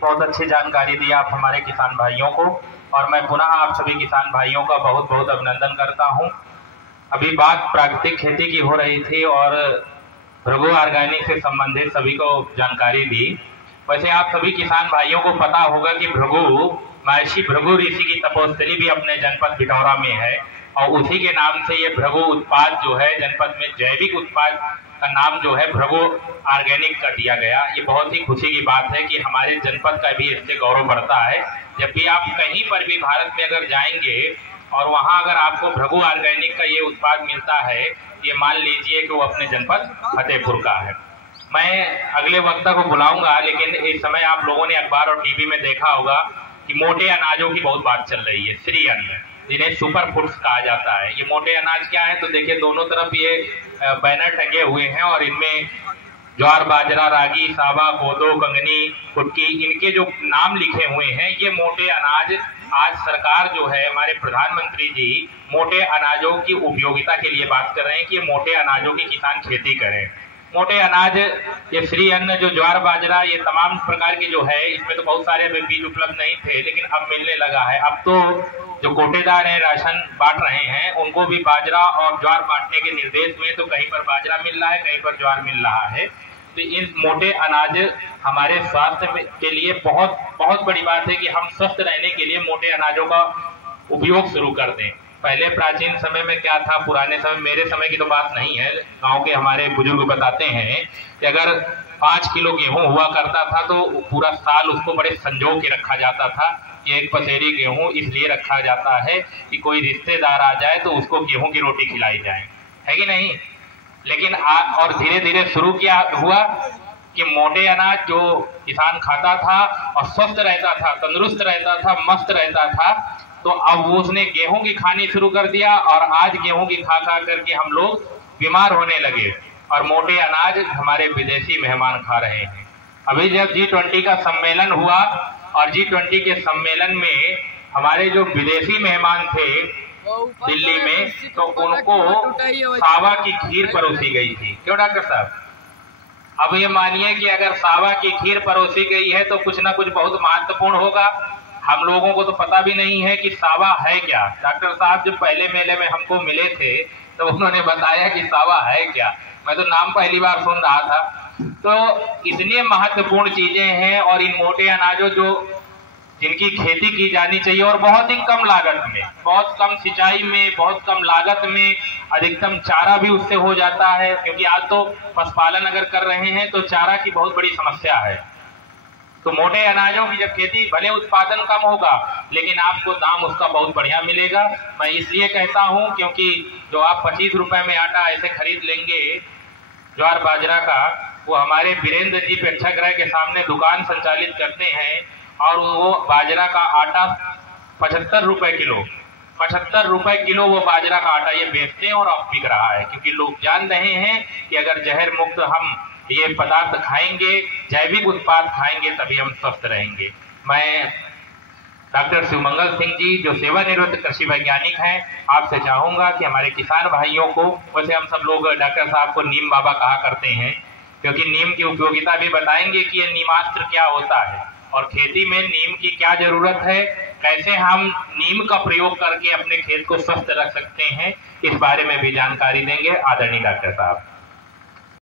बहुत अच्छी जानकारी दी आप हमारे किसान भाइयों को, और मैं पुनः आप सभी किसान भाइयों का बहुत बहुत अभिनंदन करता हूं। अभी बात प्राकृतिक खेती की हो रही थी और भृगु ऑर्गेनिक से संबंधित सभी को जानकारी दी। वैसे आप सभी किसान भाइयों को पता होगा कि महर्षि भृगु ऋषि की तपोस्थली भी अपने जनपद बिटौरा में है, और उसी के नाम से ये भृगु उत्पाद जो है जनपद में जैविक उत्पाद का नाम जो है भृगु ऑर्गेनिक कर दिया गया। ये बहुत ही खुशी की बात है कि हमारे जनपद का भी इससे गौरव बढ़ता है। जब भी आप कहीं पर भी भारत में अगर जाएंगे और वहां अगर आपको भृगु ऑर्गेनिक का ये उत्पाद मिलता है, ये मान लीजिए कि वो अपने जनपद फतेहपुर का है। मैं अगले वक्ता को बुलाऊंगा, लेकिन इस समय आप लोगों ने अखबार और टीवी में देखा होगा कि मोटे अनाजों की बहुत बात चल रही है, श्री अन्न, जिन्हें सुपर फूड्स कहा जाता है। ये मोटे अनाज क्या है, तो देखिए दोनों तरफ ये बैनर टंगे हुए हैं और इनमें ज्वार, बाजरा, रागी, सावा, कोदो, कंगनी, कुटकी, इनके जो नाम लिखे हुए हैं, ये मोटे अनाज आज सरकार जो है, हमारे प्रधानमंत्री जी मोटे अनाजों की उपयोगिता के लिए बात कर रहे हैं कि ये मोटे अनाजों की किसान खेती करें। मोटे अनाज, ये श्री अन्न, जो ज्वार, बाजरा, ये तमाम प्रकार की जो है, इसमें तो बहुत सारे बीज उपलब्ध नहीं थे, लेकिन अब मिलने लगा है। अब तो जो कोटेदार हैं, राशन बांट रहे हैं, उनको भी बाजरा और ज्वार बांटने के निर्देश में, तो कहीं पर बाजरा मिल रहा है, कहीं पर ज्वार मिल रहा है। तो इन मोटे अनाज हमारे स्वास्थ्य के लिए बहुत बहुत बड़ी बात है कि हम स्वस्थ रहने के लिए मोटे अनाजों का उपयोग शुरू कर दें। पहले प्राचीन समय में क्या था, पुराने समय, मेरे समय की तो बात नहीं है, गांव के हमारे बुजुर्ग बताते हैं कि अगर 5 किलो गेहूं हुआ करता था तो पूरा साल उसको बड़े संजो के रखा जाता था। कि एक पसेरी गेहूं इसलिए रखा जाता है कि कोई रिश्तेदार आ जाए तो उसको गेहूं की रोटी खिलाई जाए, है कि नहीं। लेकिन और धीरे धीरे शुरू क्या हुआ कि मोटे अनाज जो किसान खाता था और स्वस्थ रहता था, तंदुरुस्त रहता था, मस्त रहता था, तो अब वो उसने गेहूं की खानी शुरू कर दिया, और आज गेहूं की खा खा करके हम लोग बीमार होने लगे और मोटे अनाज हमारे विदेशी मेहमान खा रहे हैं। अभी जब G20 का सम्मेलन हुआ और G20 के सम्मेलन में हमारे जो विदेशी मेहमान थे दिल्ली में, तो उनको सावा की खीर परोसी गई थी। क्यों डॉक्टर साहब? अब ये मानिए कि अगर सावा की खीर परोसी गई है तो कुछ ना कुछ बहुत महत्वपूर्ण होगा। हम लोगों को तो पता भी नहीं है कि सावा है क्या। डॉक्टर साहब जब पहले मेले में हमको मिले थे तो उन्होंने बताया कि सावा है क्या, मैं तो नाम पहली बार सुन रहा था। तो इतने महत्वपूर्ण चीजें हैं, और इन मोटे अनाजों जो जिनकी खेती की जानी चाहिए और बहुत ही कम लागत में, बहुत कम सिंचाई में, बहुत कम लागत में, अधिकतम चारा भी उससे हो जाता है, क्योंकि आज तो पशुपालन अगर कर रहे हैं तो चारा की बहुत बड़ी समस्या है। तो मोटे अनाजों की जब खेती, भले उत्पादन कम होगा लेकिन आपको दाम उसका बहुत बढ़िया मिलेगा। मैं इसलिए कहता हूं क्योंकि जो आप 25 रुपए में आटा ऐसे खरीद लेंगे ज्वार बाजरा का, वो हमारे वीरेंद्र जी प्रेक्षागृह के सामने दुकान संचालित करते हैं, और वो बाजरा का आटा 75 रुपए किलो, 75 रुपए किलो वो बाजरा का आटा ये बेचते हैं और अब बिक रहा है, क्योंकि लोग जान रहे हैं कि अगर जहर मुक्त हम ये पदार्थ खाएंगे, जैविक उत्पाद खाएंगे, तभी हम स्वस्थ रहेंगे। मैं डॉक्टर शिवमंगल सिंह जी जो सेवानिवृत्त कृषि वैज्ञानिक हैं, आपसे चाहूंगा कि हमारे किसान भाइयों को, वैसे हम सब लोग डॉक्टर साहब को नीम बाबा कहा करते हैं, क्योंकि नीम की उपयोगिता भी बताएंगे कि ये नीमास्त्र क्या होता है और खेती में नीम की क्या जरूरत है, कैसे हम नीम का प्रयोग करके अपने खेत को स्वस्थ रख सकते हैं, इस बारे में भी जानकारी देंगे आदरणीय डॉक्टर साहब।